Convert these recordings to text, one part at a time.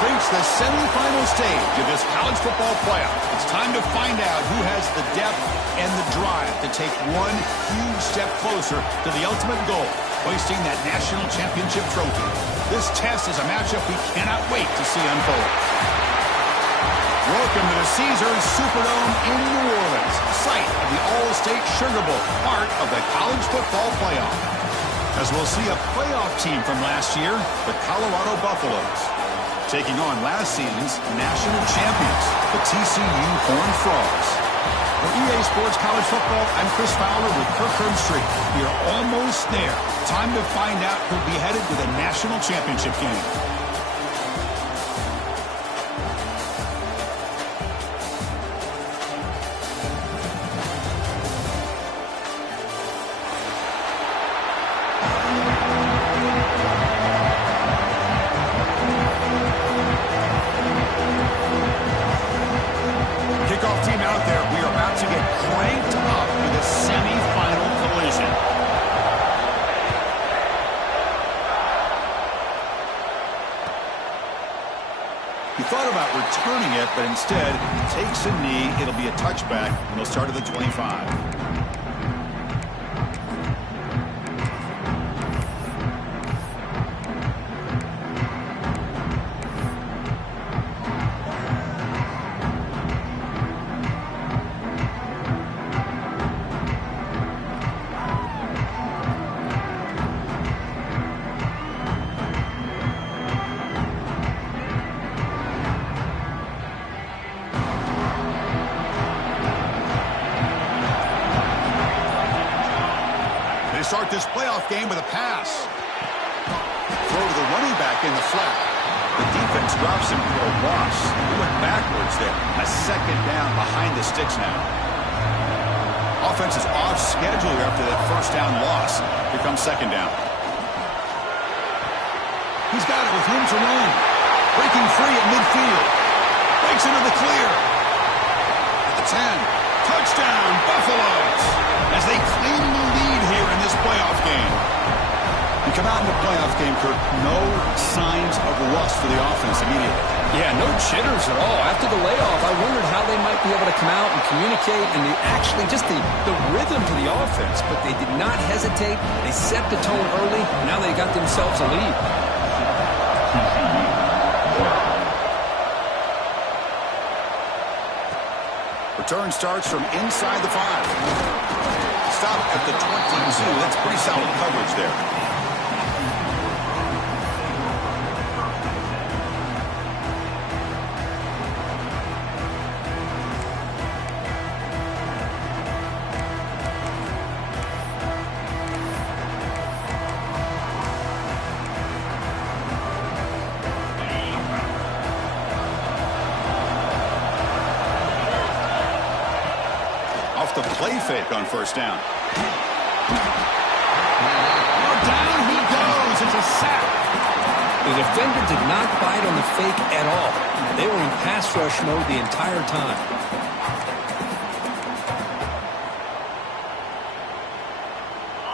reached the semifinal stage of this college football playoff. It's time to find out who has the depth and the drive to take one huge step closer to the ultimate goal, hoisting that national championship trophy. This test is a matchup we cannot wait to see unfold. Welcome to the Caesars Superdome in New Orleans, site of the All-State Sugar Bowl, part of the college football playoff. As we'll see a playoff team from last year, the Colorado Buffaloes, taking on last season's national champions, the TCU Horned Frogs. For EA Sports College Football, I'm Chris Fowler with Kirk Herbstreit. We are almost there. Time to find out who'll be headed to the national championship game. Returning it, but instead takes a knee. It'll be a touchback, and they'll start at the 25. Start this playoff game with a pass. Throw to the running back in the flat. The defense drops him for a loss. He went backwards there. A second down behind the sticks now. Offense is off schedule after that first down loss. Here comes second down. He's got it with room to run. Breaking free at midfield. Breaks into the clear. At the 10. Touchdown, Buffaloes, as they claim the lead here in this playoff game. You come out in the playoff game, Kirk, no signs of rust for the offense immediately. Yeah, no jitters at all. After the layoff, I wondered how they might be able to come out and communicate and actually just the rhythm to the offense. But they did not hesitate. They set the tone early. Now they got themselves a lead. Return starts from inside the 5. Stop at the 22. That's pretty solid coverage there. The play fake on first down. Oh, down he goes. It's a sack. The defender did not bite on the fake at all. They were in pass rush mode the entire time.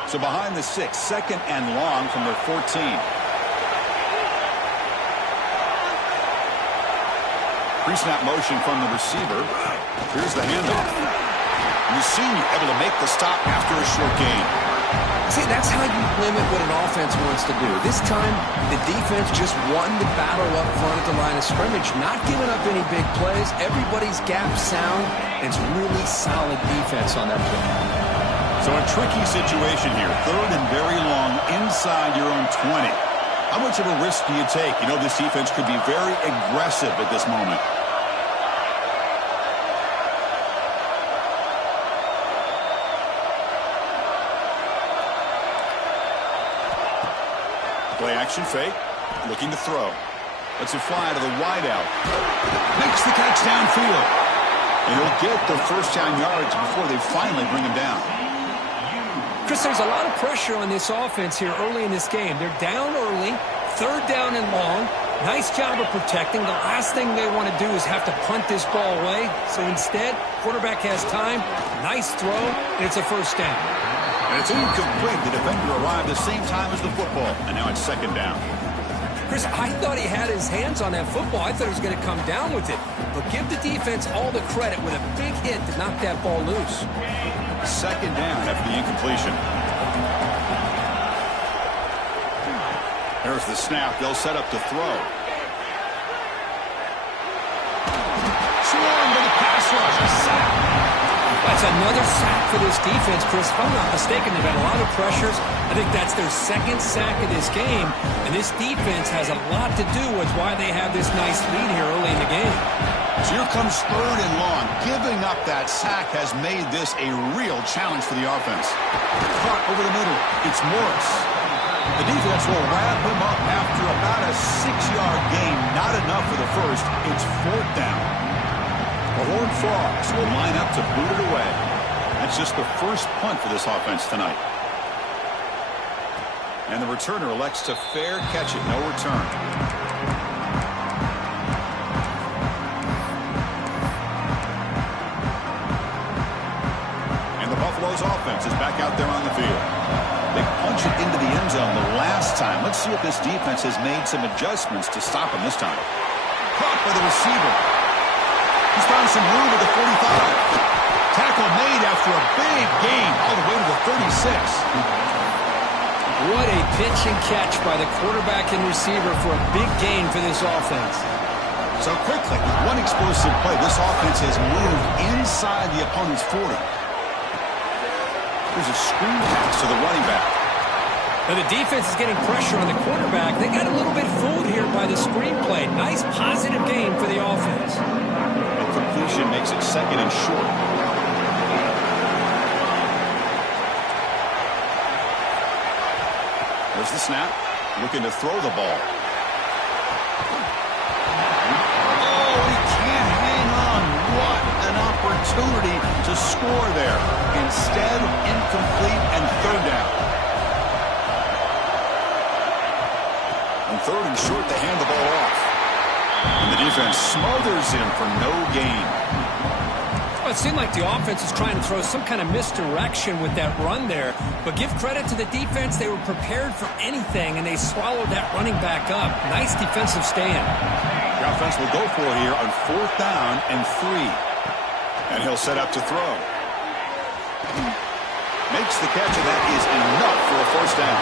So behind the 6, second and long from their 14. Pre-snap motion from the receiver. Here's the handoff. You've seen you able to make the stop after a short gain. See, that's how you limit what an offense wants to do. This time, the defense just won the battle up front at the line of scrimmage, not giving up any big plays. Everybody's gap sound. It's really solid defense on that play. So a tricky situation here. Third and very long inside your own 20. How much of a risk do you take? You know this defense could be very aggressive at this moment. Play action fake, looking to throw. Lets it fly to the wideout. Makes the catch downfield. And he'll get the first down yards before they finally bring him down. Chris, there's a lot of pressure on this offense here early in this game. They're down early, third down and long. Nice job of protecting. The last thing they want to do is have to punt this ball away. So instead, quarterback has time, nice throw, and it's a first down. And it's incomplete. The defender arrived the same time as the football, and now it's second down. Chris, I thought he had his hands on that football. I thought he was going to come down with it. But give the defense all the credit with a big hit to knock that ball loose. Second down after the incompletion. There's the snap. They'll set up to throw. Swarmed by the pass rush. A sack. That's another sack for this defense, Chris. If I'm not mistaken, they've had a lot of pressures. I think that's their second sack of this game. And this defense has a lot to do with why they have this nice lead here early in the game. So here comes 3rd and long. Giving up that sack has made this a real challenge for the offense. Caught over the middle. It's Morris. The defense will wrap him up after about a 6-yard gain. Not enough for the first. It's 4th down. The Horned Frogs will line up to boot it away. That's just the first punt for this offense tonight. And the returner elects to fair catch it. No return. And the Buffalo's offense is back out there on the field. They punch it into the end zone the last time. Let's see if this defense has made some adjustments to stop him this time. Caught by the receiver. He's found some room at the 45. Tackle made after a big gain all the way to the 36. What a pitch and catch by the quarterback and receiver for a big gain for this offense. So quickly, with one explosive play, this offense has moved inside the opponent's 40. There's a screen pass to the running back. Now the defense is getting pressure on the quarterback. They got a little bit fooled here by the screenplay. Nice positive game for the offense. Completion makes it 2nd and short. There's the snap. Looking to throw the ball. Oh, he can't hang on. What an opportunity to score there. Instead, incomplete and 3rd down. And 3rd and short, they hand the ball off. And the defense smothers him for no gain. Well, it seemed like the offense was trying to throw some kind of misdirection with that run there. But give credit to the defense. They were prepared for anything, and they swallowed that running back up. Nice defensive stand. The offense will go for it here on 4th down and 3. And he'll set up to throw. Makes the catch, and that is enough for a 1st down.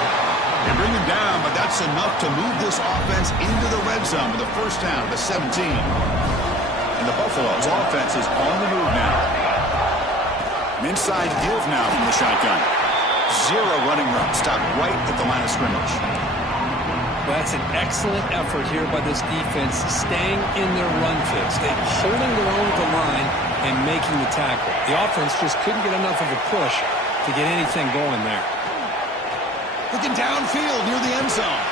They bring him down, but that's enough to move this offense into the red zone with a 1st down at the 17. And the Buffalo's offense is on the move now. An inside give now from the shotgun. 0 running room. Stopped right at the line of scrimmage. Well, that's an excellent effort here by this defense, staying in their run fix. They're holding their own at the line and making the tackle. The offense just couldn't get enough of a push to get anything going there. Looking downfield near the end zone.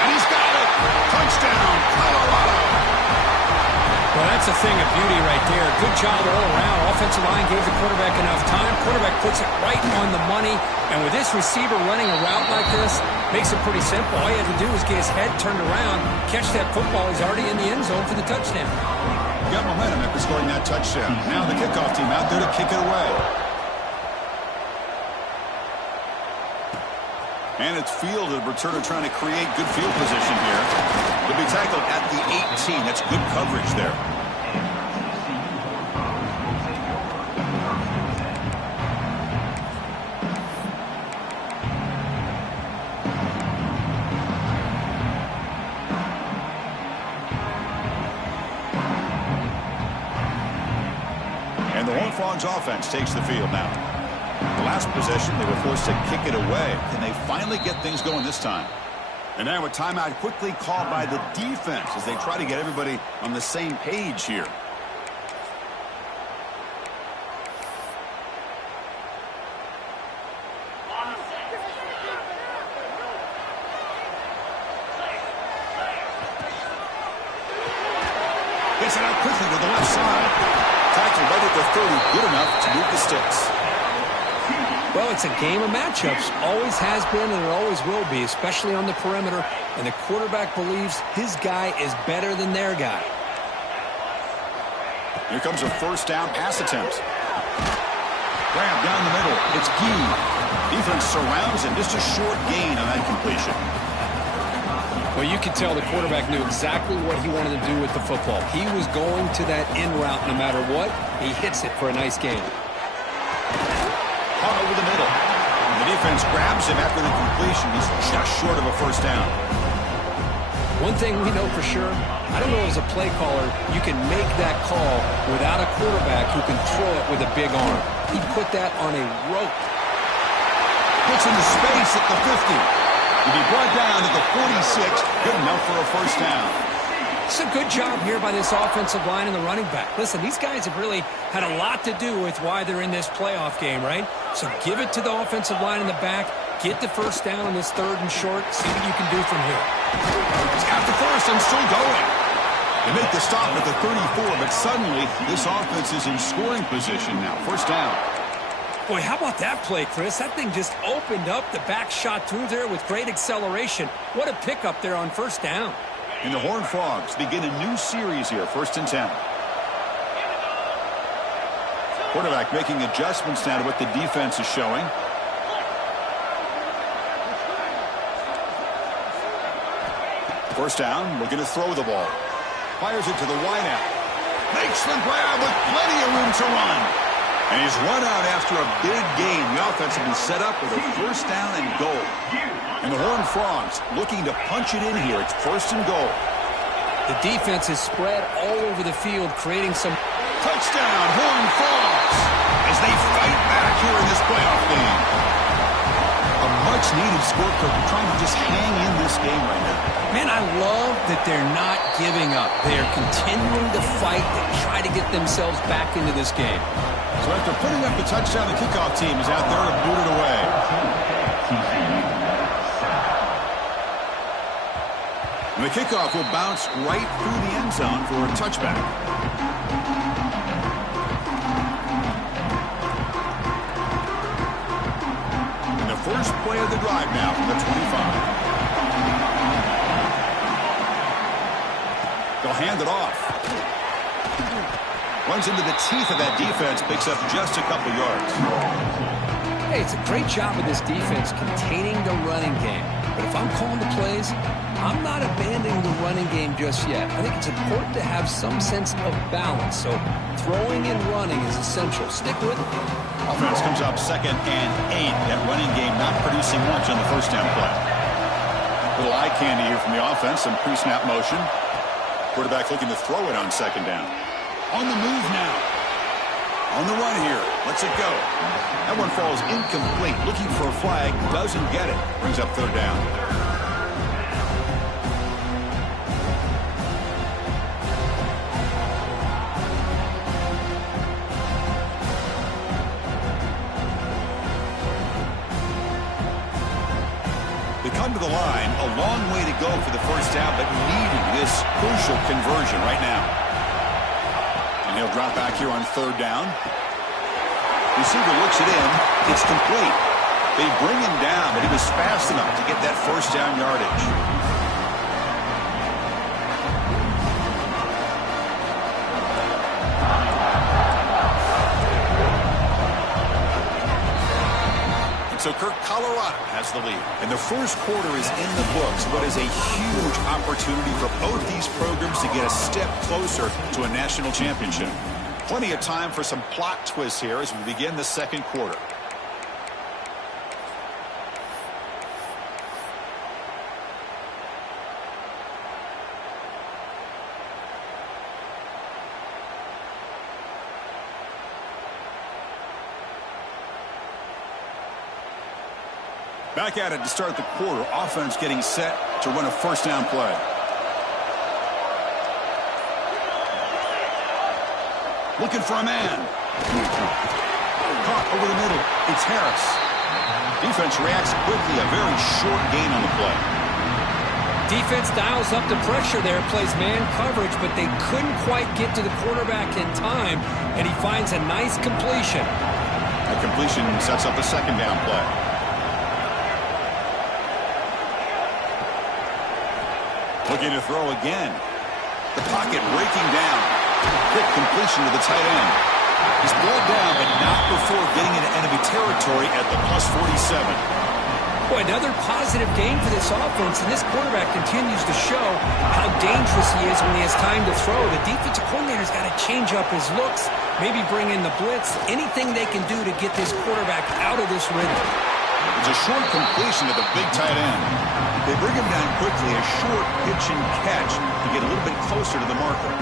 And he's got it. Touchdown, Colorado. Well, that's a thing of beauty right there. Good job all around. Offensive line gave the quarterback enough time. Quarterback puts it right on the money. And with this receiver running a route like this, makes it pretty simple. All you have to do is get his head turned around, catch that football. He's already in the end zone for the touchdown. Got momentum after scoring that touchdown. Now the kickoff team out there to kick it away. And it's fielded. Returner trying to create good field position here. He'll be tackled at the 18. That's good coverage there. And the Horned Frogs offense takes the field now. The last possession, they were forced to kick it away. Can they finally get things going this time? And now a timeout quickly called by the defense as they try to get everybody on the same page here. Gets it out quickly to the left side. Tackle right at the 30, good enough to move the sticks. Well, it's a game of matchups. Always has been and it always will be, especially on the perimeter. And the quarterback believes his guy is better than their guy. Here comes a first down pass attempt. Grab down the middle. It's Gee. Defense surrounds him. Just a short gain on that completion. Well, you could tell the quarterback knew exactly what he wanted to do with the football. He was going to that in route no matter what. He hits it for a nice gain. Caught over the middle. The defense grabs him after the completion. He's just short of a first down. One thing we know for sure, I don't know as a play caller, you can make that call without a quarterback who can throw it with a big arm. He put that on a rope. Gets into space at the 50. To be brought down at the 46, good enough for a first down. It's a good job here by this offensive line and the running back. Listen, these guys have really had a lot to do with why they're in this playoff game, right? So give it to the offensive line in the back. Get the first down on this 3rd and short. See what you can do from here. He's got the first and still going. They make the stop at the 34, but suddenly this offense is in scoring position now. First down. Boy, how about that play, Chris? That thing just opened up. The back shot through there with great acceleration. What a pickup there on first down. And the Horned Frogs begin a new series here, 1st and 10. Quarterback making adjustments now to what the defense is showing. First down, looking to throw the ball. Fires it to the wideout. Makes the grab with plenty of room to run. And he's run out after a big gain. The offense will be set up with a first down and goal. And the Horned Frogs looking to punch it in here. It's 1st and goal. The defense is spread all over the field, creating some... Touchdown, Horned Frogs, as they fight back here in this playoff game. A much-needed score for trying to just hang in this game right now. Man, I love that they're not giving up. They are continuing to fight and try to get themselves back into this game. So after putting up the touchdown, the kickoff team is out there to boot it away. And the kickoff will bounce right through the end zone for a touchback. And the first play of the drive now from the 25. They'll hand it off. Runs into the teeth of that defense, picks up just a couple yards. Hey, it's a great job of this defense containing the running game. But if I'm calling the plays, I'm not abandoning the running game just yet. I think it's important to have some sense of balance. So throwing and running is essential. Stick with it. Offense comes up 2nd and 8. That running game not producing much on the first down play. Little eye candy here from the offense. Some pre-snap motion. Quarterback looking to throw it on 2nd down. On the move now. On the run here. Lets it go. That one falls incomplete. Looking for a flag. Doesn't get it. Brings up 3rd down. They come to the line. A long way to go for the first down, but needing this crucial conversion right now. And he'll drop back here on 3rd down. Receiver looks it in. It's complete. They bring him down, but he was fast enough to get that first down yardage. So Colorado has the lead. And the first quarter is in the books. What is a huge opportunity for both these programs to get a step closer to a national championship. Plenty of time for some plot twists here as we begin the second quarter. Back at it to start the quarter. Offense getting set to run a first down play. Looking for a man. Caught over the middle. It's Harris. Defense reacts quickly. A very short gain on the play. Defense dials up the pressure there, plays man coverage, but they couldn't quite get to the quarterback in time, and he finds a nice completion. That completion sets up a second down play. Looking to throw again. The pocket breaking down. Quick completion to the tight end. He's brought down, but not before getting into enemy territory at the +47. Boy, another positive game for this offense, and this quarterback continues to show how dangerous he is when he has time to throw. The defensive coordinator's got to change up his looks, maybe bring in the blitz, anything they can do to get this quarterback out of this rhythm. It's a short completion to the big tight end. They bring him down quickly, a short pitch and catch to get a little bit closer to the marker.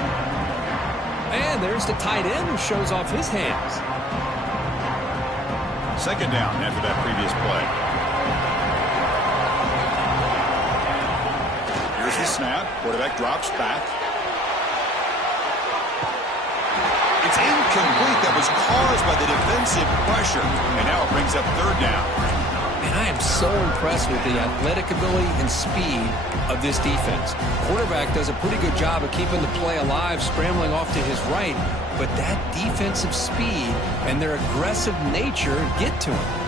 And there's the tight end who shows off his hands. Second down after that previous play. Here's the snap. Quarterback drops back. It's incomplete. That was caused by the defensive pressure. And now it brings up third down. And I am so impressed with the athletic ability and speed of this defense. Quarterback does a pretty good job of keeping the play alive, scrambling off to his right. But that defensive speed and their aggressive nature get to him.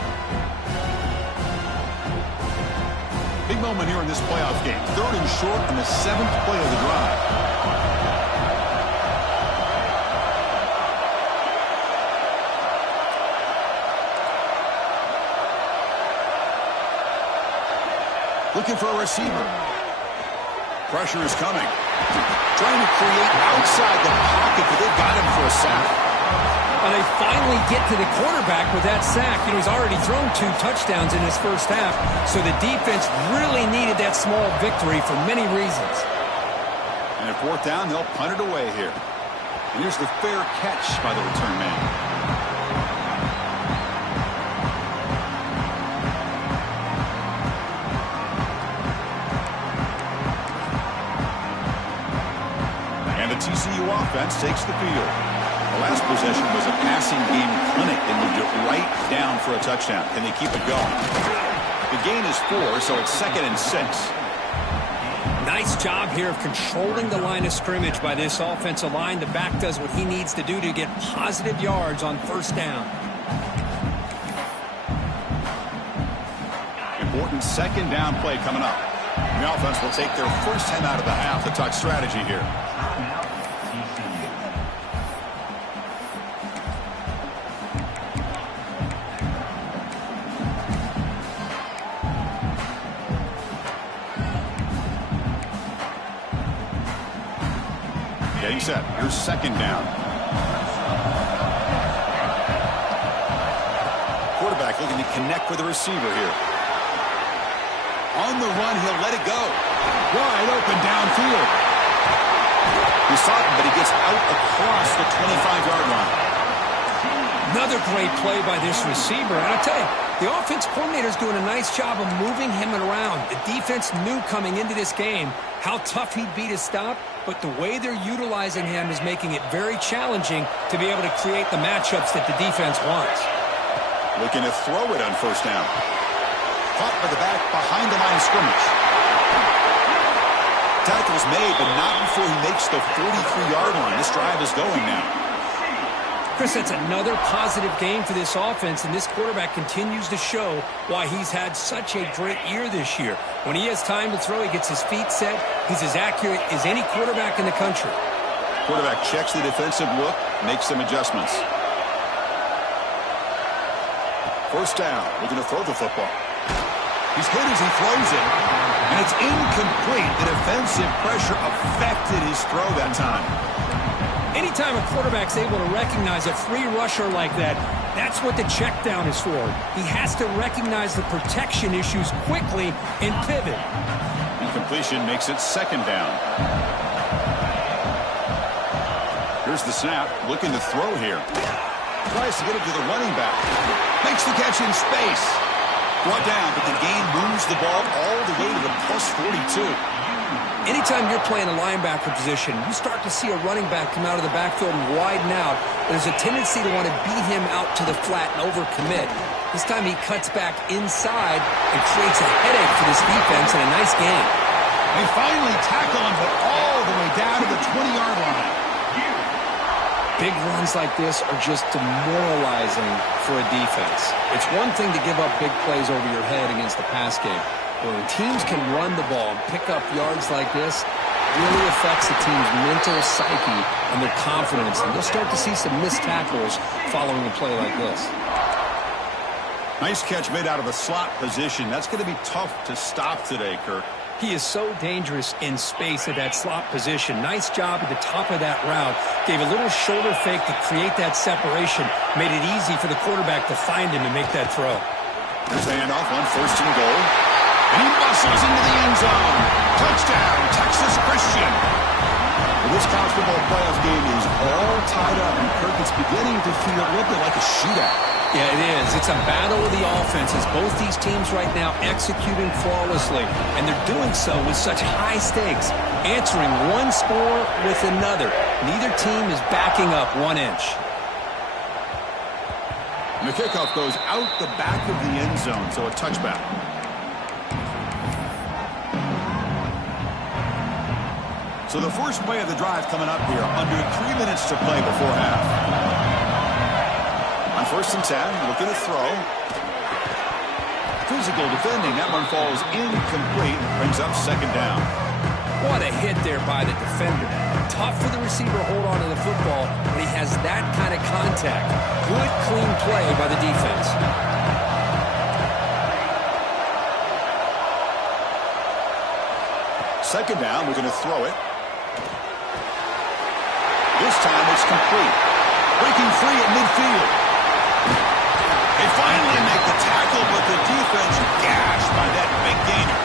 Big moment here in this playoff game. Third and short on the 7th play of the drive. Looking for a receiver. Pressure is coming. Trying to create outside the pocket, but they've got him for a sack. And they finally get to the quarterback with that sack. You know, he's already thrown 2 touchdowns in his first half, so the defense really needed that small victory for many reasons. And at fourth down, they'll punt it away here. And here's the fair catch by the return man. TCU offense takes the field. The last possession was a passing game clinic. They moved it right down for a touchdown. Can they keep it going? The gain is 4, so it's 2nd and 6. Nice job here of controlling the line of scrimmage by this offensive line. The back does what he needs to do to get positive yards on first down. Important 2nd down play coming up. The offense will take their first 10 out of the half to talk strategy here. Getting set. Here's 2nd down. Quarterback looking to connect with the receiver here. On the run, he'll let it go. Wide open downfield. He saw it, but he gets out across the 25-yard line. Another great play by this receiver. And I'll tell you, the offense coordinator is doing a nice job of moving him around. The defense knew coming into this game how tough he'd be to stop, but the way they're utilizing him is making it very challenging to be able to create the matchups that the defense wants. Looking to throw it on first down. Caught by the back behind the line of scrimmage. Tackle's made, but not before he makes the 43-yard line. This drive is going now. Chris, that's another positive game for this offense, and this quarterback continues to show why he's had such a great year this year. When he has time to throw, he gets his feet set. He's as accurate as any quarterback in the country. Quarterback checks the defensive look, makes some adjustments. First down, looking to throw the football. He's good as he throws it, and it's incomplete. The defensive pressure affected his throw that time. Anytime a quarterback's able to recognize a free rusher like that, that's what the check down is for. He has to recognize the protection issues quickly and pivot. Incompletion makes it 2nd down. Here's the snap, looking to throw here. Tries to get it to the running back. Makes the catch in space. Brought down, but the game moves the ball all the way to the plus 42. Anytime you're playing a linebacker position, you start to see a running back come out of the backfield and widen out. There's a tendency to want to beat him out to the flat and overcommit. This time he cuts back inside and creates a headache for this defense and a nice gain. They finally tackle him, but all the way down to the 20-yard line. Big runs like this are just demoralizing for a defense. It's one thing to give up big plays over your head against the pass game. But when teams can run the ball and pick up yards like this, it really affects the team's mental psyche and their confidence. And you'll start to see some missed tackles following a play like this. Nice catch made out of a slot position. That's going to be tough to stop today, Kirk. He is so dangerous in space at that slot position. Nice job at the top of that route. Gave a little shoulder fake to create that separation. Made it easy for the quarterback to find him and make that throw. There's a handoff on 1st and goal. And he muscles into the end zone. Touchdown, Texas Christian. Well, this college football playoff game is all tied up, and Kirk, it's beginning to feel a little bit like a shootout. Yeah, it is. It's a battle of the offenses. Both these teams right now executing flawlessly, and they're doing so with such high stakes, answering one score with another. Neither team is backing up 1 inch. And the kickoff goes out the back of the end zone, so a touchback. So the first play of the drive coming up here, under 3 minutes to play before half. On 1st and 10, looking to throw. Physical defending. That one falls incomplete. Brings up 2nd down. What a hit there by the defender. Tough for the receiver to hold on to the football when he has that kind of contact. Good, clean play by the defense. Second down, we're going to throw it. This time it's complete. Breaking free at midfield. They finally make the tackle, but the defense gashed by that big gainer.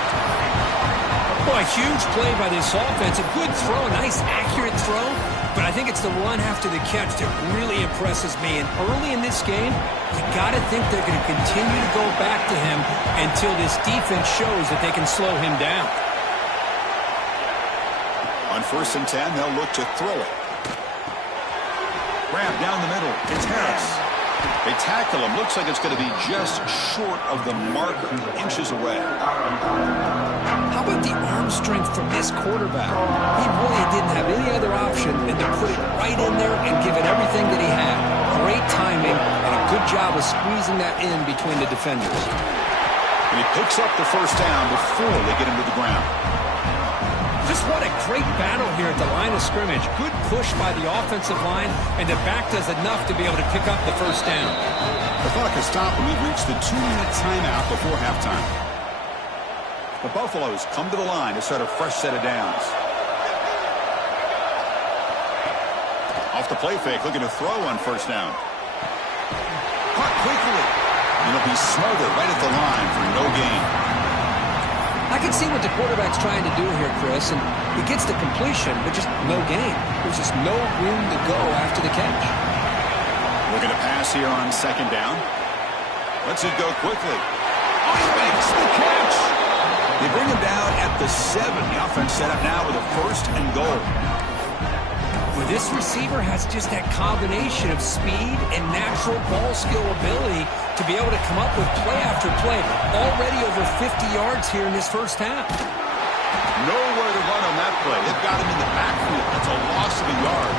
Boy, a huge play by this offense. A good throw, a nice accurate throw. But I think it's the run after the catch that really impresses me. And early in this game, you got to think they're going to continue to go back to him until this defense shows that they can slow him down. On 1st and 10, they'll look to throw it. Grab down the middle. It's Harris. They tackle him. Looks like it's going to be just short of the marker, inches away. How about the arm strength from this quarterback? He really didn't have any other option than to put it right in there and give it everything that he had. Great timing and a good job of squeezing that in between the defenders. And he picks up the 1st down before they get him to the ground. Just what a great battle here at the line of scrimmage. Good push by the offensive line, and the back does enough to be able to pick up the 1st down. The clock has stopped, and we've reached the 2-minute timeout before halftime. The Buffaloes come to the line to start a fresh set of downs. Off the play fake, looking to throw on 1st down. Caught quickly. And it'll be smothered right at the line for no gain. I can see what the quarterback's trying to do here, Chris, and he gets the completion, but just no gain. There's just no room to go after the catch. Looking to pass here on 2nd down. Lets it go quickly. Oh, he makes the catch. They bring him down at the 7. The offense set up now with a 1st and goal. Well, this receiver has just that combination of speed and natural ball skill ability to be able to come up with play after play. Already over 50 yards here in this 1st half. Nowhere to run on that play. They've got him in the backfield. That's a loss of a yard.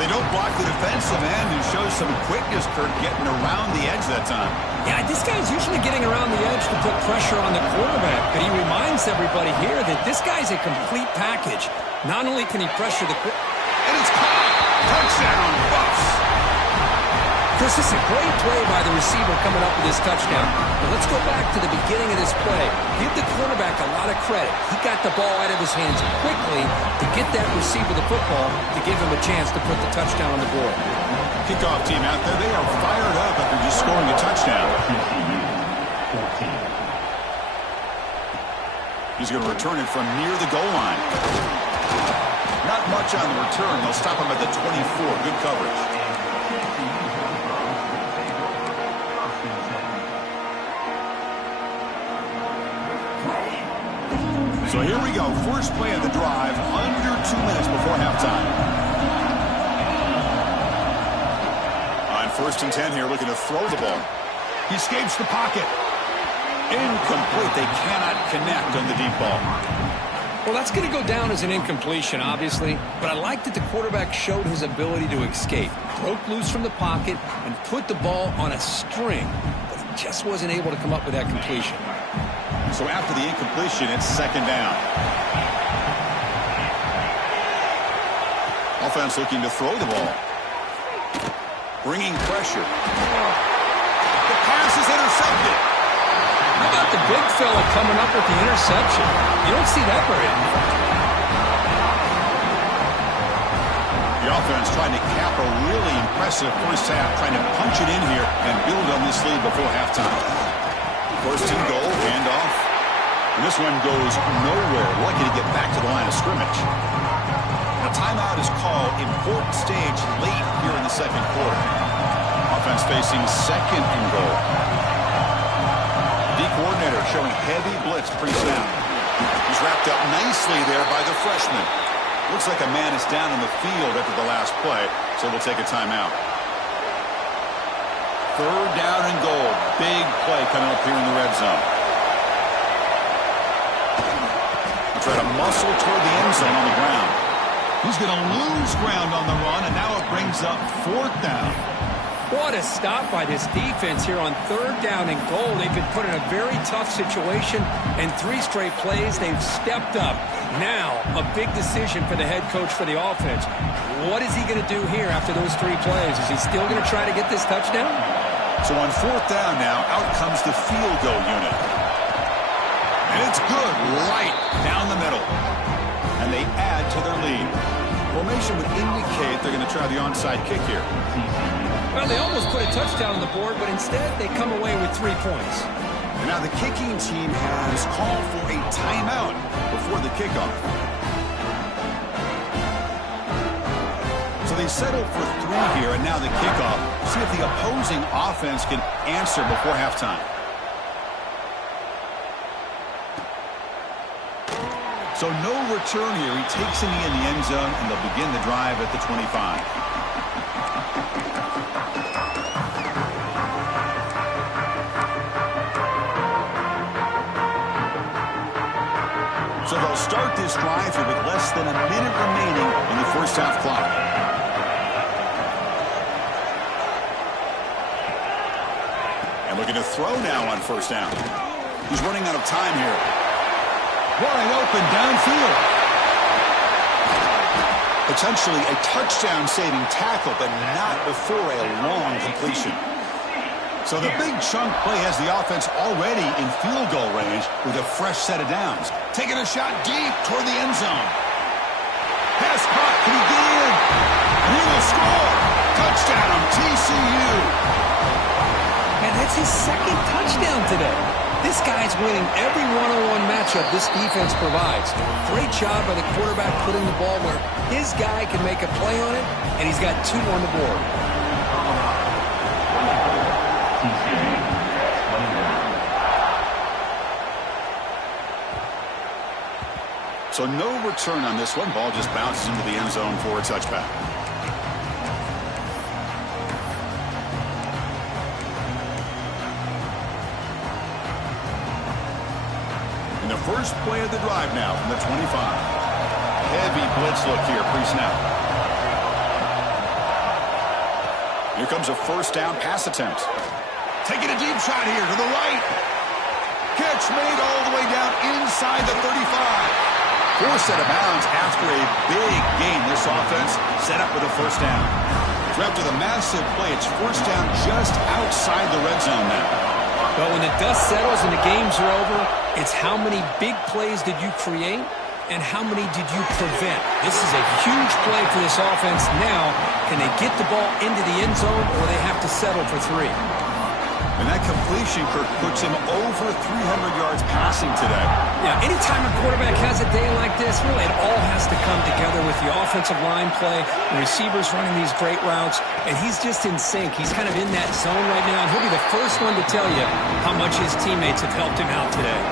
They don't block the defensive end, who shows some quickness, Kirk, getting around the edge that time. Yeah, this guy's usually getting around the edge to put pressure on the quarterback, but he reminds everybody here that this guy's a complete package. Not only can he pressure the quarterback, and it's caught. Touchdown, Buffs. Chris, this is a great play by the receiver coming up with this touchdown. But let's go back to the beginning of this play. Give the quarterback a lot of credit. He got the ball out of his hands quickly to get that receiver the football to give him a chance to put the touchdown on the board. Kickoff team out there, they are fired up after just scoring a touchdown. He's going to return it from near the goal line. Not much on the return. They'll stop him at the 24. Good coverage. So here we go. First play of the drive, under 2 minutes before halftime. On 1st and 10 here, looking to throw the ball. He escapes the pocket. Incomplete. They cannot connect on the deep ball. Well, that's going to go down as an incompletion, obviously, but I like that the quarterback showed his ability to escape. Broke loose from the pocket and put the ball on a string, but he just wasn't able to come up with that completion. So after the incompletion, it's 2nd down. Offense looking to throw the ball. Bringing pressure. The pass is intercepted. How about the big fella coming up with the interception? You don't see that very often. The offense trying to cap a really impressive first half, trying to punch it in here and build on this lead before halftime. First and goal, handoff. And this one goes nowhere. Lucky to get back to the line of scrimmage. A timeout is called. Important stage late here in the second quarter. Offense facing second and goal. D coordinator showing heavy blitz pre-snap. He's wrapped up nicely there by the freshman. Looks like a man is down in the field after the last play, so we'll take a timeout. Third down and goal. Big play coming up here in the red zone. Try to muscle toward the end zone on the ground. He's going to lose ground on the run, and now it brings up fourth down. What a stop by this defense here on third down and goal. They've been put in a very tough situation, and 3 straight plays, they've stepped up. Now, a big decision for the head coach for the offense. What is he going to do here after those 3 plays? Is he still going to try to get this touchdown? So on fourth down now, out comes the field goal unit. And it's good, right down the middle. And they add to their lead. Formation would indicate they're going to try the onside kick here. Well, they almost put a touchdown on the board, but instead they come away with 3 points. And now the kicking team has called for a timeout before the kickoff. So they settled for 3 here, and now the kickoff. See if the opposing offense can answer before halftime. So no return here. He takes it in the end zone, and they'll begin the drive at the 25. So they'll start this drive here with less than a minute remaining in the first half clock. And looking to throw now on first down. He's running out of time here. Wide open downfield. Potentially a touchdown-saving tackle, but not before a long completion. So the big chunk play has the offense already in field goal range with a fresh set of downs. Taking a shot deep toward the end zone. Pass caught. Can he get in? And he will score. Touchdown, TCU. And that's his second touchdown today. This guy's winning every one-on-one matchup this defense provides. Great job by the quarterback putting the ball where his guy can make a play on it, and he's got 2 on the board. So no return on this one. Ball just bounces into the end zone for a touchback. In the first play of the drive now from the 25. Heavy blitz look here pre-snap. Here comes a first down pass attempt. Taking a deep shot here to the right. Catch made all the way down inside the 35. Forced out of bounds after a big game. This offense set up with a first down. After the massive play, it's first down just outside the red zone now. But when the dust settles and the games are over, it's how many big plays did you create and how many did you prevent. This is a huge play for this offense. Now, can they get the ball into the end zone or they have to settle for 3? And that completion, Kirk, puts him over 300 yards passing today. Yeah, anytime a quarterback has a day like this, really it all has to come together with the offensive line play, the receivers running these great routes, and he's just in sync. He's kind of in that zone right now, and he'll be the first one to tell you how much his teammates have helped him out today.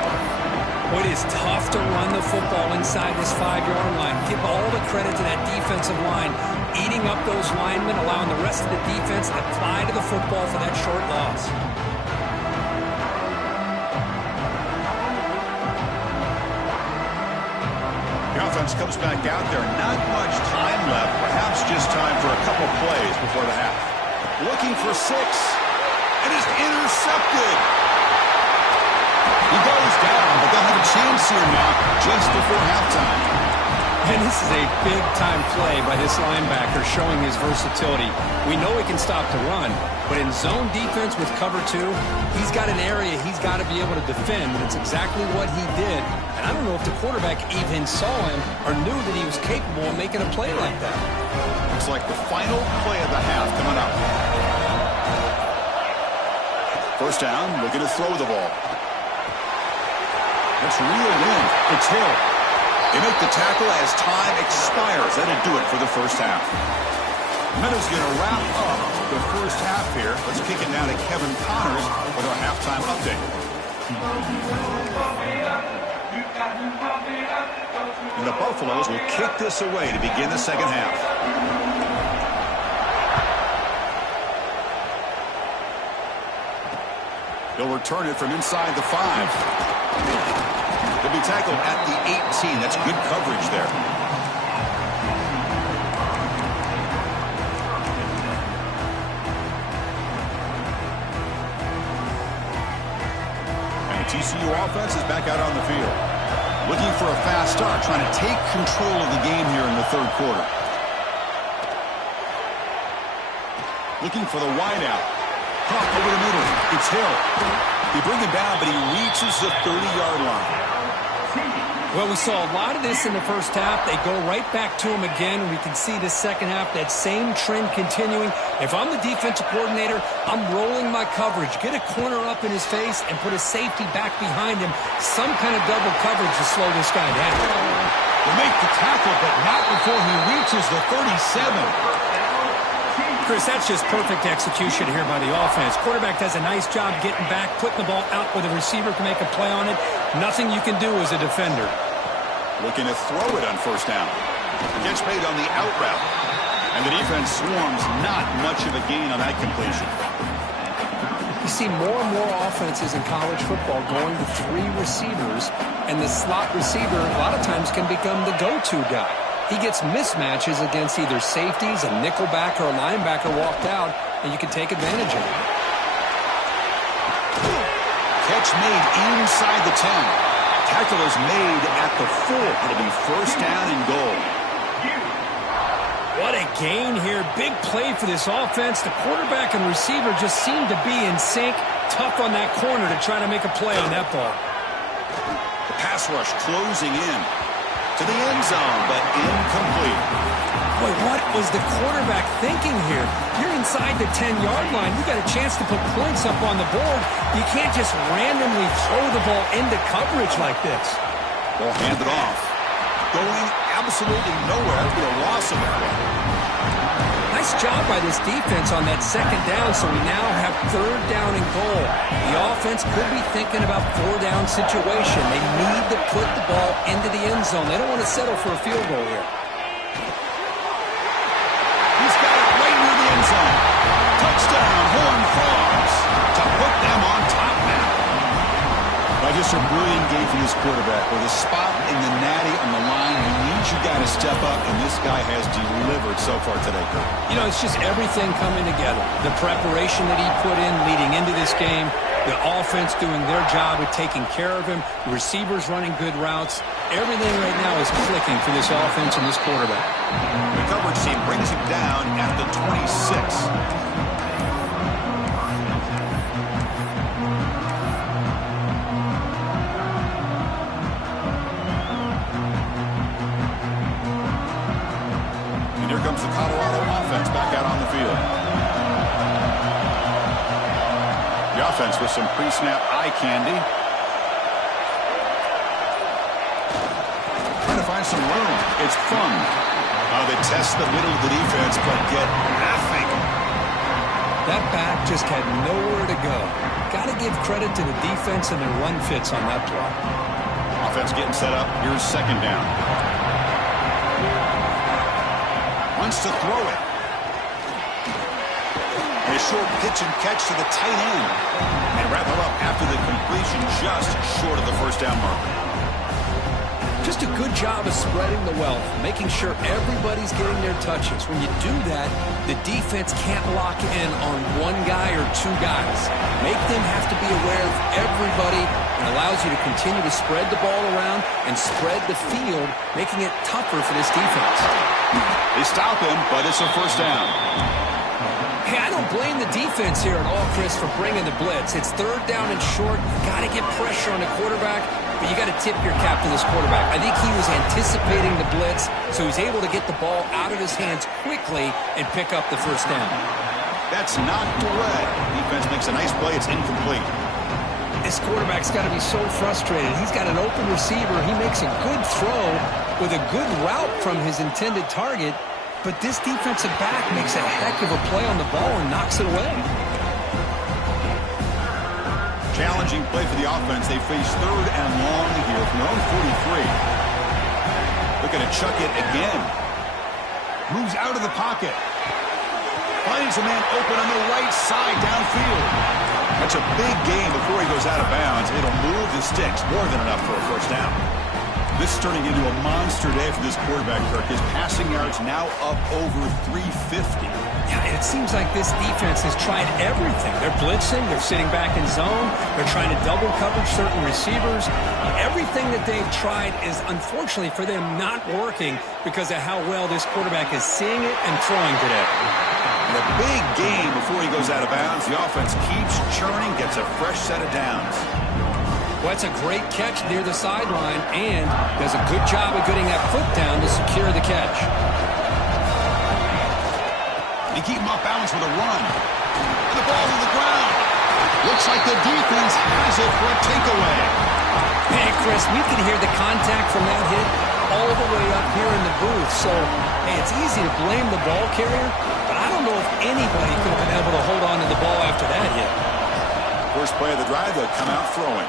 Boy, it is tough to run the football inside this 5-yard line. Give all the credit to that defensive line, eating up those linemen, allowing the rest of the defense to fly to the football for that short loss. The offense comes back out there. Not much time left. Perhaps just time for a couple plays before the half. Looking for 6. And it's intercepted. He goes down, but they'll have a chance here now just before halftime. And this is a big-time play by this linebacker showing his versatility. We know he can stop the run, but in zone defense with cover 2, he's got an area he's got to be able to defend, and it's exactly what he did. And I don't know if the quarterback even saw him or knew that he was capable of making a play like that. Looks like the final play of the half coming up. First down, looking to throw the ball. It's reeled in. It's Hill. They make the tackle as time expires. That'll do it for the first half. Meadows going to wrap up the first half here. Let's kick it down to Kevin Connors with our halftime update. And the Buffaloes will kick this away to begin the second half. He'll return it from inside the 5. He'll be tackled at the 18. That's good coverage there. And the TCU offense is back out on the field. Looking for a fast start, trying to take control of the game here in the third quarter. Looking for the wideout. Caught over the middle. It's Hill. They bring him down, but he reaches the 30-yard line. Well, we saw a lot of this in the first half. They go right back to him again, and we can see the second half, that same trend continuing. If I'm the defensive coordinator, I'm rolling my coverage. Get a corner up in his face and put a safety back behind him. Some kind of double coverage to slow this guy down. They make the tackle, but not before he reaches the 37. Chris, that's just perfect execution here by the offense. Quarterback does a nice job getting back, putting the ball out where the receiver can make a play on it. Nothing you can do as a defender. Looking to throw it on first down. Gets made on the out route. And the defense swarms, not much of a gain on that completion. You see more and more offenses in college football going to 3 receivers, and the slot receiver a lot of times can become the go-to guy. He gets mismatches against either safeties, a nickelback, or a linebacker walked out, and you can take advantage of it. Catch made inside the 10. Tackle is made at the 4. It'll be first down and goal. What a gain here. Big play for this offense. The quarterback and receiver just seem to be in sync. Tough on that corner to try to make a play on that ball. The pass rush closing in to the end zone, but incomplete. Boy, what was the quarterback thinking here? You're inside the 10-yard line. You got a chance to put points up on the board. You can't just randomly throw the ball into coverage like this. Ball handed off. Going absolutely nowhere. It'll be a loss of a play. Nice job by this defense on that second down, so we now have third down and goal. The offense could be thinking about 4-down situation. They need to put the ball into the end zone. They don't want to settle for a field goal here. He's got it right near the end zone. Touchdown, Horned Frogs, to put them on top now. Just a brilliant game for this quarterback. With a spot in the natty on the line, he needs you guys to step up, and this guy has delivered so far today. You know, it's just everything coming together. The preparation that he put in leading into this game, the offense doing their job of taking care of him, the receivers running good routes. Everything right now is clicking for this offense and this quarterback. The coverage team brings him down at the 26. Here comes the Colorado offense back out on the field. The offense with some pre-snap eye candy. Trying to find some room. It's fun. They test the middle of the defense, but get nothing. That back just had nowhere to go. Got to give credit to the defense and their run fits on that play. Offense getting set up. Here's second down. Wants to throw it. And a short pitch and catch to the tight end. And wrap it up after the completion just short of the first down marker. Just a good job of spreading the wealth, making sure everybody's getting their touches. When you do that, the defense can't lock in on one guy or two guys. Make them have to be aware of everybody, and allows you to continue to spread the ball around and spread the field, making it tougher for this defense. They stop him, but it's a first down. Hey, I don't blame the defense here at all, Chris, for bringing the blitz. It's third down and short. You got to get pressure on the quarterback, but you got to tip your cap to this quarterback. I think he was anticipating the blitz, so he's able to get the ball out of his hands quickly and pick up the first down. That's knocked away. Defense makes a nice play. It's incomplete. This quarterback's got to be so frustrated. He's got an open receiver. He makes a good throw with a good route from his intended target, but this defensive back makes a heck of a play on the ball and knocks it away. Challenging play for the offense. They face third and long here from their own 43. Looking to chuck it again. Moves out of the pocket. Finds a man open on the right side downfield. That's a big gain before he goes out of bounds. It'll move the sticks. More than enough for a first down. This is turning into a monster day for this quarterback, Kirk. His passing yards now up over 350. Yeah, and it seems like this defense has tried everything. They're blitzing. They're sitting back in zone. They're trying to double coverage certain receivers. Everything that they've tried is, unfortunately for them, not working because of how well this quarterback is seeing it and throwing today. And a big gain before he goes out of bounds. The offense keeps churning, gets a fresh set of downs. Well, that's a great catch near the sideline and does a good job of getting that foot down to secure the catch. They keep him off balance with a run. And the ball to the ground. Looks like the defense has it for a takeaway. Hey, Chris, we can hear the contact from that hit all the way up here in the booth. So, hey, it's easy to blame the ball carrier, but I don't know if anybody could have been able to hold on to the ball after that hit. First play of the drive, they'll come out throwing.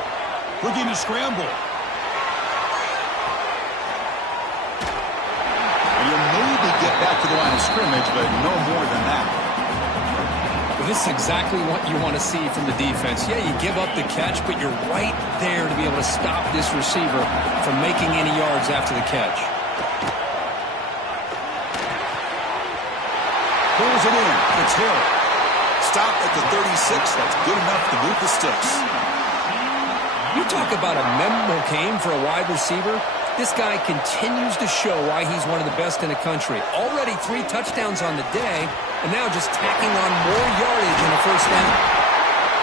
Looking to scramble. And you'll maybe get back to the line of scrimmage, but no more than that. Well, this is exactly what you want to see from the defense. Yeah, you give up the catch, but you're right there to be able to stop this receiver from making any yards after the catch. Pulls it in. It's Hill. Stop at the 36. That's good enough to move the sticks. You talk about a memorable game for a wide receiver. This guy continues to show why he's one of the best in the country. Already 3 touchdowns on the day, and now just tacking on more yardage in a first down.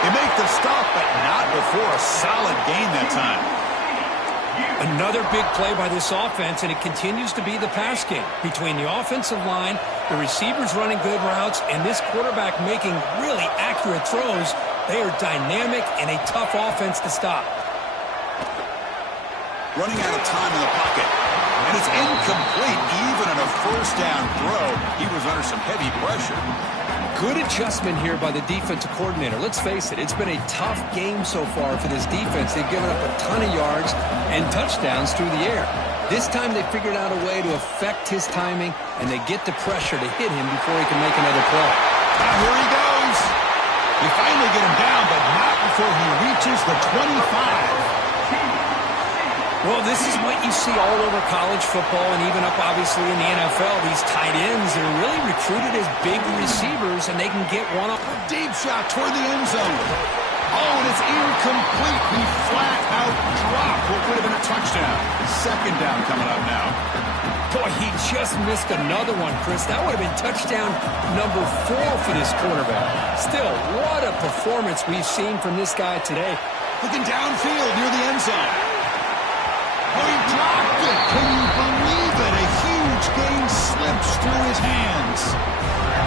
They make the stop, but not before a solid gain that time. Another big play by this offense, and it continues to be the pass game. Between the offensive line, the receivers running good routes, and this quarterback making really accurate throws, they are dynamic and a tough offense to stop. Running out of time in the pocket. And it's incomplete. Even on a first down throw, he was under some heavy pressure. Good adjustment here by the defensive coordinator. Let's face it, it's been a tough game so far for this defense. They've given up a ton of yards and touchdowns through the air. This time they figured out a way to affect his timing, and they get the pressure to hit him before he can make another play. Here he goes. They finally get him down, but not before he reaches the 25. Well, this is what you see all over college football and even up, obviously, in the NFL. These tight ends are really recruited as big receivers, and they can get one up. Deep shot toward the end zone. Oh, and it's incomplete. He flat out dropped what would have been a touchdown. Second down coming up now. Boy, he just missed another one, Chris. That would have been touchdown number 4 for this quarterback. Still, what a performance we've seen from this guy today. Looking downfield near the end zone. Oh, he dropped it. Can you believe it? A huge gain slips through his hands.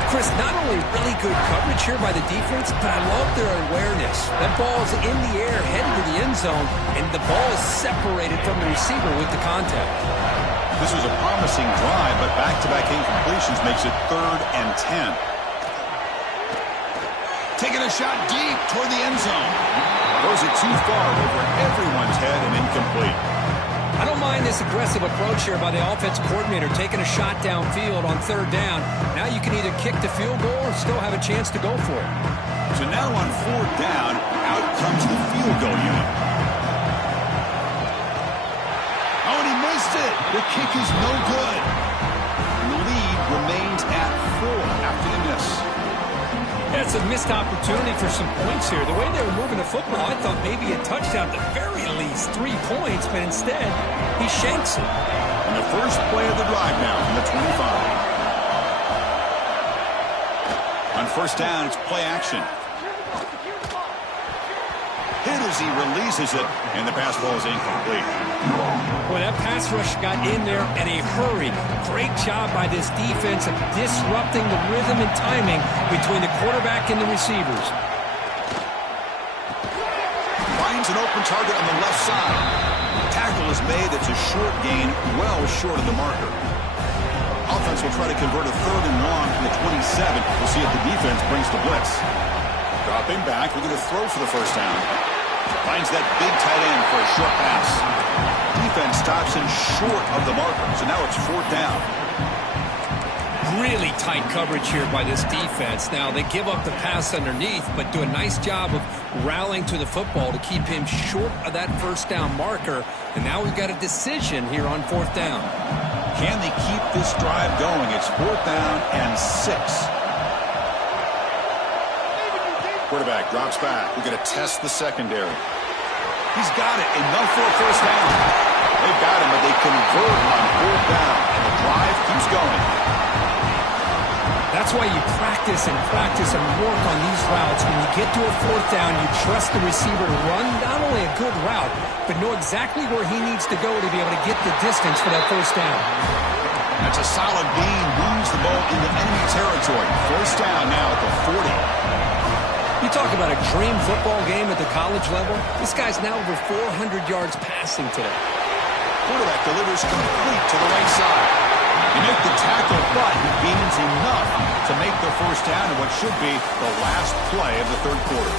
Chris, not only really good coverage here by the defense, but I love their awareness. That ball is in the air, headed to the end zone, and the ball is separated from the receiver with the contact. This was a promising drive, but back-to-back incompletions makes it 3rd and 10. Taking a shot deep toward the end zone. Throws it too far over everyone's head and incomplete. I don't mind this aggressive approach here by the offensive coordinator, taking a shot downfield on 3rd down. Now you can either kick the field goal or still have a chance to go for it. So now on 4th down, out comes the field goal unit. Oh, and he misses. The kick is no good. And the lead remains at 4 after the miss. That's a missed opportunity for some points here. The way they were moving the football, I thought maybe a touchdown at the very least, 3 points, but instead, he shanks it. And the first play of the drive now from the 25. On first down, it's play action. Hit as he releases it, and the pass ball is incomplete. Boy, that pass rush got in there in a hurry. Great job by this defense of disrupting the rhythm and timing between the quarterback and the receivers. Finds an open target on the left side. Tackle is made. It's a short gain, well short of the marker. Offense will try to convert a 3rd and long from the 27. We'll see if the defense brings the blitz. Dropping back, looking to throw for the first down. Finds that big tight end for a short pass. Defense stops him short of the marker, so now it's 4th down. Really tight coverage here by this defense. Now, they give up the pass underneath, but do a nice job of rallying to the football to keep him short of that first down marker. And now we've got a decision here on 4th down. Can they keep this drive going? It's 4th down and 6. Quarterback drops back. We're going to test the secondary. He's got it. Enough for a first down. They've got him, but they convert on 4th down. And the drive keeps going. That's why you practice and work on these routes. When you get to a 4th down, you trust the receiver to run not only a good route, but know exactly where he needs to go to be able to get the distance for that first down. That's a solid gain. Moves the ball into enemy territory. First down now at the 40. You talk about a dream football game at the college level. This guy's now over 400 yards passing today. Quarterback delivers complete to the right side. You make the tackle, but he gains enough to make the first down in what should be the last play of the 3rd quarter.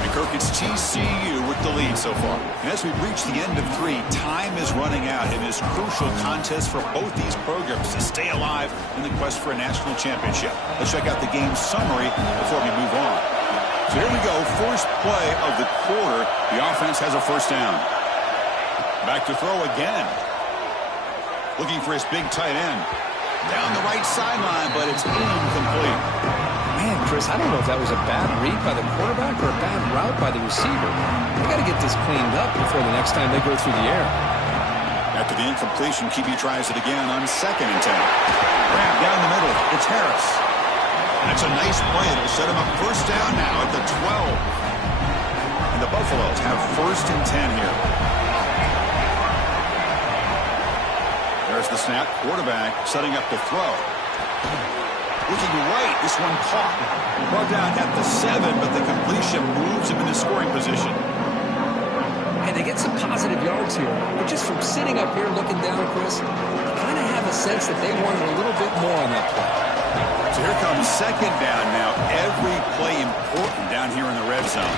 And Kirk, it's TCU with the lead so far. And as we reach the end of 3, time is running out in this crucial contest for both these programs to stay alive in the quest for a national championship. Let's check out the game summary before we move on. So here we go, first play of the quarter. The offense has a first down. Back to throw again. Looking for his big tight end. Down the right sideline, but it's incomplete. Man, Chris, I don't know if that was a bad read by the quarterback or a bad route by the receiver. They got to get this cleaned up before the next time they go through the air. After the incompletion, QB tries it again on 2nd and 10. Grab down the middle. It's Harris. That's a nice play. It'll set him up first down now at the 12. And the Buffaloes have 1st and 10 here. There's the snap. Quarterback setting up the throw. Looking right. This one caught. Brought down at the 7, but the completion moves him into scoring position. And they get some positive yards here. But just from sitting up here looking down, Chris, you kind of have a sense that they wanted a little bit more on that play. So here comes 2nd down now. Every play important down here in the red zone.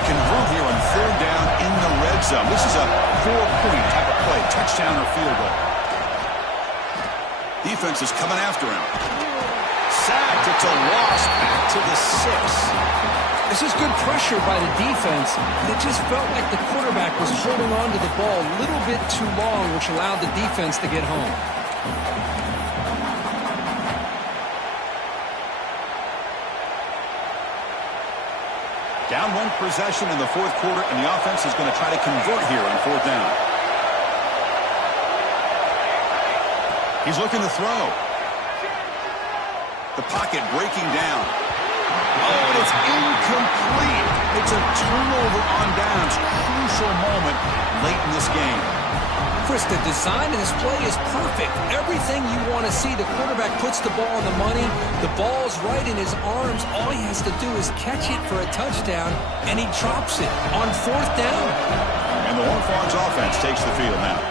Convert here on 3rd down in the red zone. This is a 4-point type of play, touchdown or field goal. Defense is coming after him. Sacked. It's a loss back to the 6. This is good pressure by the defense. It just felt like the quarterback was holding on to the ball a little bit too long, which allowed the defense to get home. Down 1 possession in the 4th quarter, and the offense is going to try to convert here on 4th down. He's looking to throw. The pocket breaking down. Oh, and it's incomplete. It's a turnover on downs. Crucial moment late in this game. Chris, the design of this play is perfect. Everything you want to see. The quarterback puts the ball on the money. The ball's right in his arms. All he has to do is catch it for a touchdown, and he drops it on 4th down. And the Horned Frogs offense takes the field now.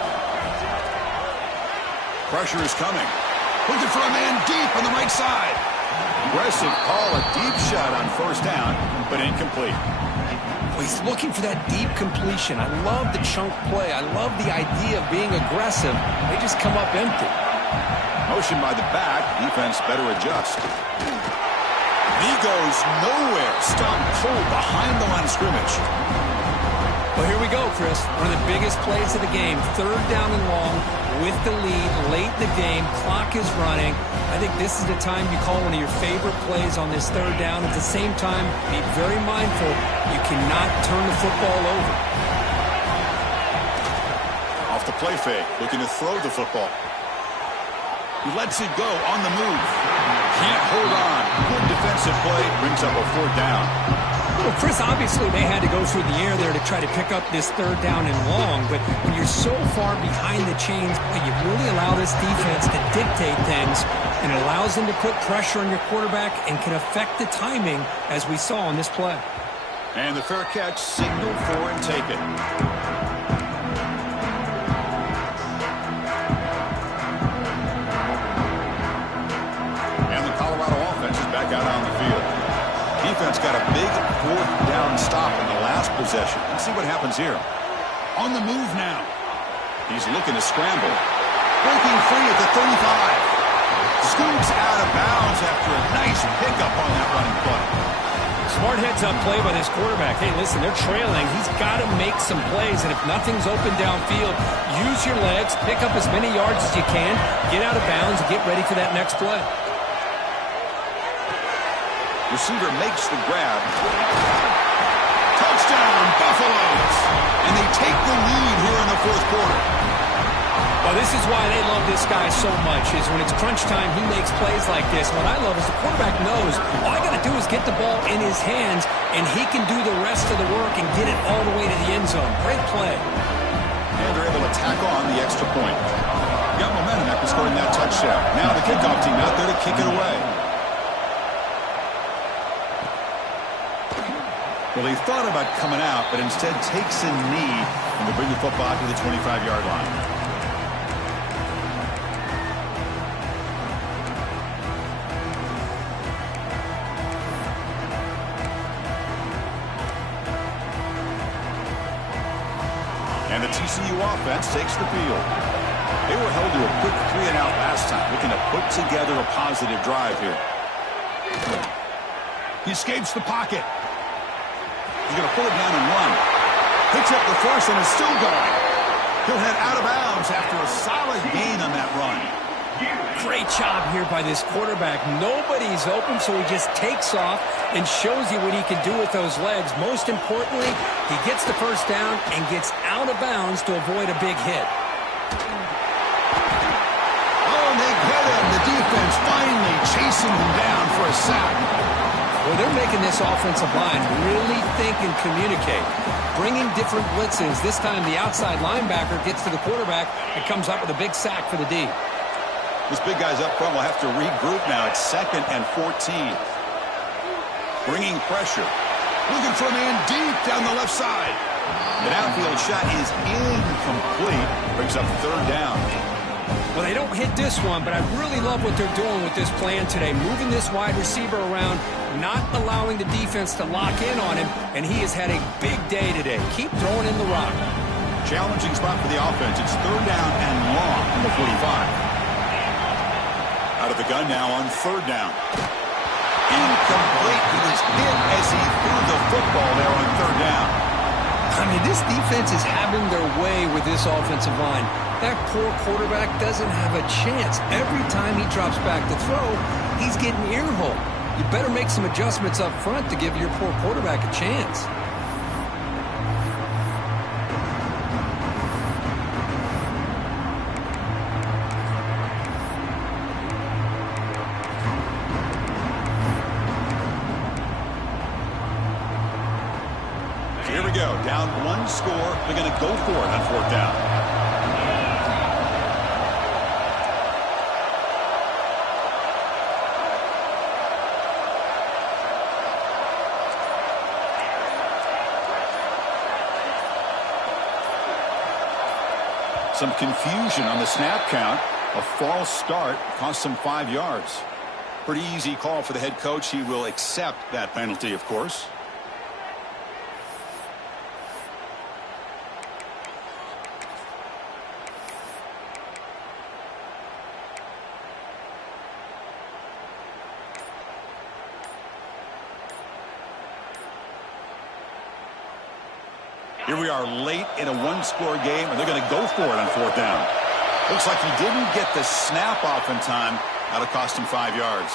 Pressure is coming. Looking for a man deep on the right side. Aggressive call, a deep shot on first down, but incomplete. He's looking for that deep completion. I love the chunk play. I love the idea of being aggressive. They just come up empty. Motion by the back. Defense better adjust. He goes nowhere. Stopped cold behind the line of scrimmage. Well, here we go, Chris. One of the biggest plays of the game. 3rd down and long with the lead late in the game. Clock is running. I think this is the time you call one of your favorite plays on this 3rd down. At the same time, be very mindful. You cannot turn the football over. Off the play fake, looking to throw the football. He lets it go on the move. Can't hold on. Good defensive play. Brings up a 4th down. Well, Chris, obviously they had to go through the air there to try to pick up this 3rd down and long, but when you're so far behind the chains, you really allow this defense to dictate things, and it allows them to put pressure on your quarterback and can affect the timing, as we saw on this play. And the fair catch, signaled for and taken. And the Colorado offense is back out on the field. Defense got a big 4th down stop in the last possession. Let's see what happens here. On the move now. He's looking to scramble. Breaking free at the 35. Scoots out of bounds after a nice pickup on that running play. Smart heads-up play by this quarterback. Hey, listen, they're trailing. He's got to make some plays, and if nothing's open downfield, use your legs, pick up as many yards as you can, get out of bounds, and get ready for that next play. Receiver makes the grab. Touchdown, Buffaloes! And they take the lead here in the 4th quarter. Well, this is why they love this guy so much, is when it's crunch time, he makes plays like this. What I love is the quarterback knows all I got to do is get the ball in his hands, and he can do the rest of the work and get it all the way to the end zone. Great play. And they're able to tack on the extra point. Got momentum after scoring that touchdown. Now the kickoff team out there to kick it away. Well, he thought about coming out, but instead takes a knee and to bring the football to the 25-yard line. And the TCU offense takes the field. They were held to a quick 3-and-out last time, looking to put together a positive drive here. He escapes the pocket. He's going to pull it down and run. Picks up the first and is still going. He'll head out of bounds after a solid gain on that run. Great job here by this quarterback. Nobody's open, so he just takes off and shows you what he can do with those legs. Most importantly, he gets the first down and gets out of bounds to avoid a big hit. Oh, and they get him. The defense finally chasing him down for a sack. Well, they're making this offensive line really think and communicate. Bringing different blitzes. This time the outside linebacker gets to the quarterback and comes up with a big sack for the D. This big guy's up front will have to regroup now. It's 2nd and 14. Bringing pressure. Looking for a man deep down the left side. The outfield shot is incomplete. Brings up 3rd down. Well, they don't hit this one, but I really love what they're doing with this plan today. Moving this wide receiver around, not allowing the defense to lock in on him, and he has had a big day today. Keep throwing in the rock. Challenging spot for the offense. It's 3rd down and long from the 45. Out of the gun now on 3rd down. Incomplete. He was hit as he threw the football there on 3rd down. I mean, this defense is having their way with this offensive line. That poor quarterback doesn't have a chance. Every time he drops back to throw, he's getting earholed. You better make some adjustments up front to give your poor quarterback a chance. Here we go. Down 1 score. They're going to go for it on 4th down. Some confusion on the snap count. A false start cost him 5 yards. Pretty easy call for the head coach. He will accept that penalty, of course. Here we are late in a one-score game, and they're going to go for it on fourth down. Looks like he didn't get the snap off in time. That'll cost him 5 yards.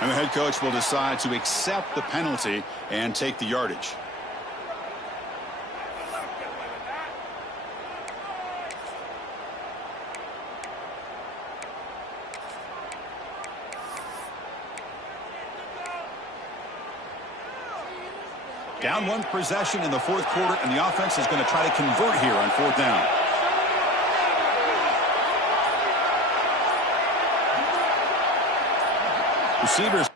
And the head coach will decide to accept the penalty and take the yardage. Down one possession in the fourth quarter, and the offense is going to try to convert here on fourth down. Receivers.